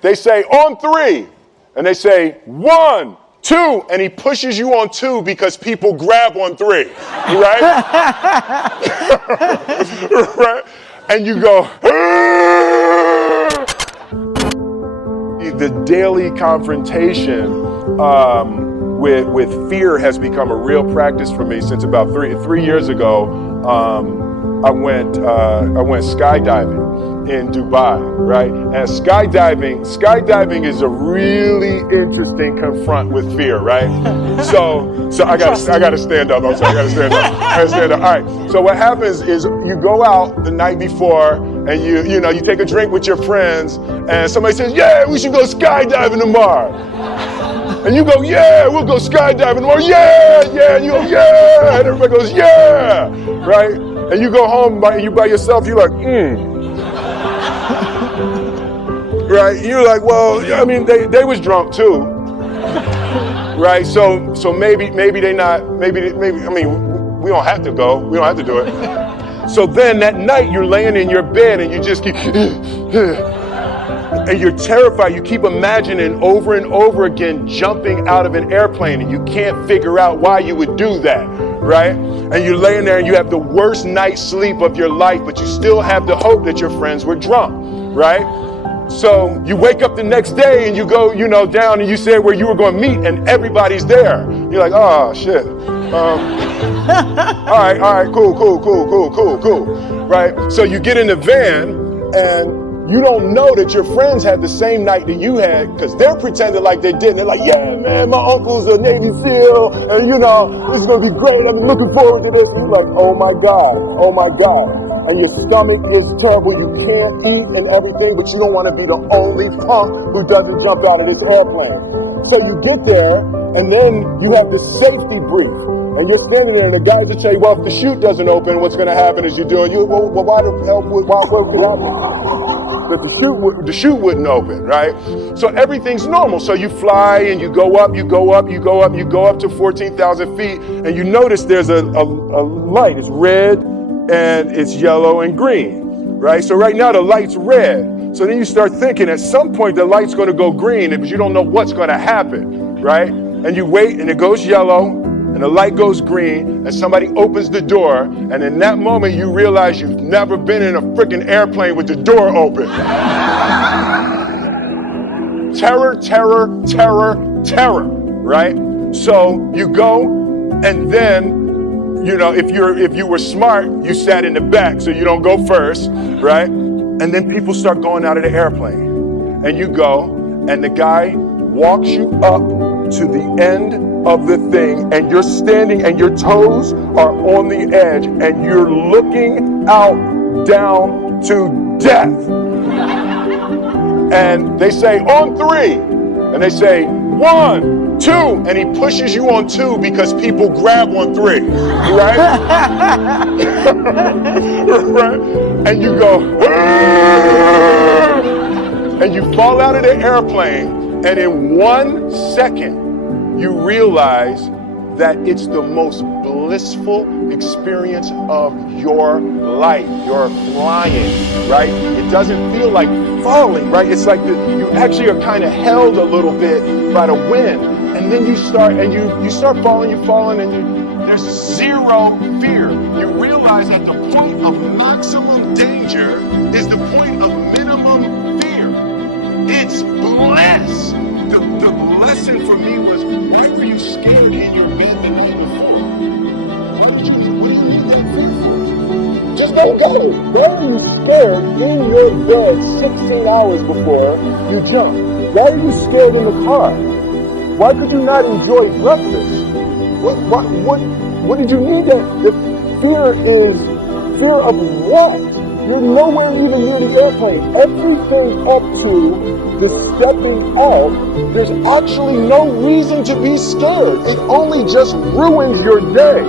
They say on 3, and they say 1, 2, and he pushes you on 2 because people grab on 3, right? Right? And you go, the daily confrontation with fear has become a real practice for me since about three years ago. I went skydiving in Dubai, right? And skydiving is a really interesting confront with fear, right? So I gotta stand up. I'm sorry, I gotta stand up. All right. So what happens is you go out the night before and you take a drink with your friends and somebody says, yeah, we should go skydiving tomorrow. And you go, yeah, we'll go skydiving tomorrow. Yeah. And you go, yeah. And everybody goes, yeah. Right? And you go home by yourself. You're like, Right? You're like, well, I mean, they was drunk too. Right? So maybe they not, I mean, we don't have to go. We don't have to do it. So then that night you're laying in your bed and you just keep, and you're terrified. You keep imagining over and over again jumping out of an airplane and you can't figure out why you would do that, right? And you're laying there and you have the worst night's sleep of your life, but you still have the hope that your friends were drunk, right? So you wake up the next day and you go, down and you say where you were going to meet and everybody's there. You're like, oh, shit. All right, cool. Right? So you get in the van and you don't know that your friends had the same night that you had because they're pretending like they didn't. They're like, yeah, man, my uncle's a Navy SEAL and, this is going to be great. I'm looking forward to this. And you're like, oh my God. And your stomach is terrible. You can't eat and everything, but you don't want to be the only punk who doesn't jump out of this airplane. So you get there and then you have the safety brief. And you're standing there and the guys will tell you, well, if the chute doesn't open, what's going to happen is you're doing, well, why the hell would it happen? But the chute wouldn't open, right? So everything's normal. So you fly and you go up to 14,000 feet and you notice there's a light. It's red and it's yellow and green, right? So right now the light's red. So then you start thinking at some point the light's going to go green because you don't know what's going to happen, right? And you wait and it goes yellow and the light goes green and somebody opens the door and in that moment you realize you've never been in a freaking airplane with the door open. Terror, right? So you go and then, if you were smart, you sat in the back so you don't go first, right? And then people start going out of the airplane and you go and the guy walks you up to the end of the thing and you're standing and your toes are on the edge and you're looking out down to death. And they say on 3 and they say 1, 2, and he pushes you on 2 because people grab on 3, right? Right? And you go, and you fall out of the airplane, and in 1 second, you realize that it's the most blissful experience of your life. You're flying, right? It doesn't feel like falling, right? It's like you actually are kind of held a little bit by the wind. And then you start falling, you're falling, and there's zero fear. You realize that the point of maximum danger is the point of minimum fear. It's bliss. The lesson for me was, why were you scared in your bed the night before? What do you need that fear for? Just don't go. Why are you scared in your bed 16 hours before you jump? Why are you scared in the car? Why could you not enjoy breakfast? What did you need that? The fear is fear of what? You're nowhere even near the airplane. Everything up to the stepping out, there's actually no reason to be scared. It only just ruins your day.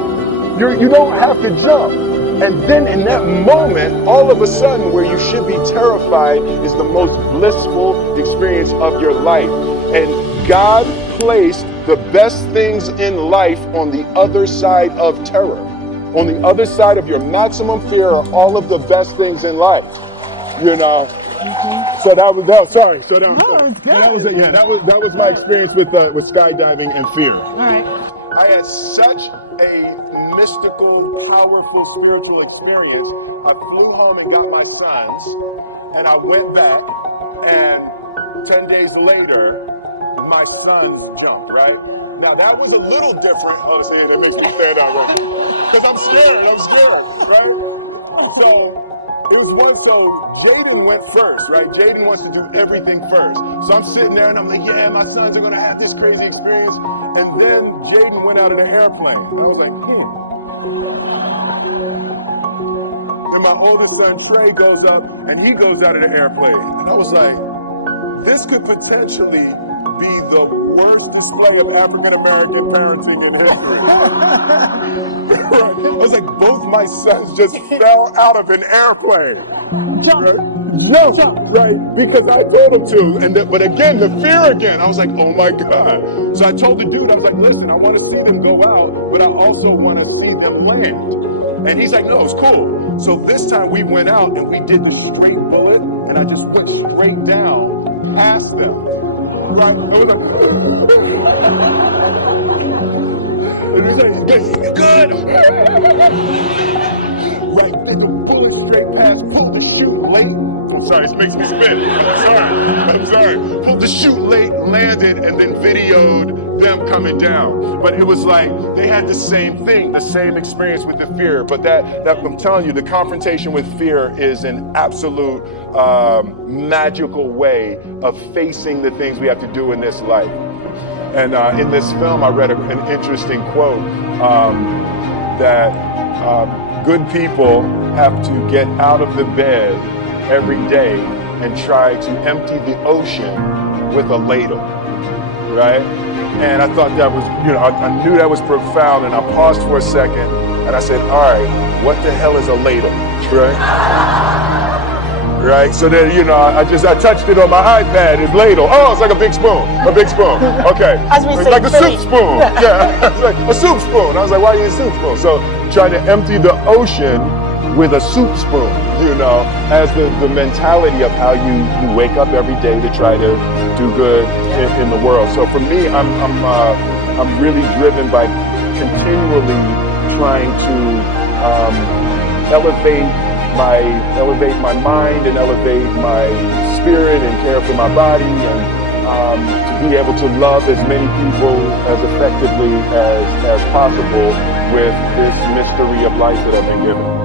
You don't have to jump. And then in that moment, all of a sudden, where you should be terrified is the most blissful experience of your life. And God placed the best things in life on the other side of terror. On the other side of your maximum fear are all of the best things in life. So that was sorry. So that, No, it's good. so that was it. Yeah, that was my experience with skydiving and fear. All right. I had such a mystical, powerful spiritual experience. I flew home and got my sons, and I went back, and 10 days later, my son jumped, right? Now that was a little different, honestly, and it makes me stand out, right? Because I'm scared, right? So it was one, so Jaden went first, right? Jaden wants to do everything first. So I'm sitting there and I'm like, yeah, my sons are gonna have this crazy experience. And then Jaden went out of the airplane. And I was like, Then my oldest son Trey goes up and he goes out of the airplane. And I was like, this could potentially be the worst display of African-American parenting in history. I was like, both my sons just fell out of an airplane. Jump, right? Because I told them to. But again, the fear again. I was like, oh my God. So I told the dude, I was like, listen, I want to see them go out, but I also want to see them land. And he's like, no, it's cool. So this time we went out and we did the straight bullet, and I just went straight down past them. Right? It was like, and he's like, you good? Right, then the bullet straight past, pulled the chute late. I'm sorry, this makes me spin. I'm sorry. Pulled the chute late, landed, and then videoed them coming down. But it was like, they had the same thing, the same experience with the fear. But that I'm telling you, the confrontation with fear is an absolute magical way of facing the things we have to do in this life. And in this film, I read an interesting quote that good people have to get out of the bed every day and try to empty the ocean with a ladle, right? And I thought that was, I knew that was profound, and I paused for a second and I said, all right, what the hell is a ladle, right? Right, so then, I touched it on my iPad, it's ladle. Oh, it's like a big spoon, okay. As we it's say, like a soup spoon, yeah, it's like a soup spoon. I was like, why are you a soup spoon? So trying to empty the ocean with a soup spoon, as the mentality of how you wake up every day to try to do good in the world. So for me, I'm really driven by continually trying to elevate my mind and elevate my spirit and care for my body, and to be able to love as many people as effectively as possible with this mystery of life that I've been given.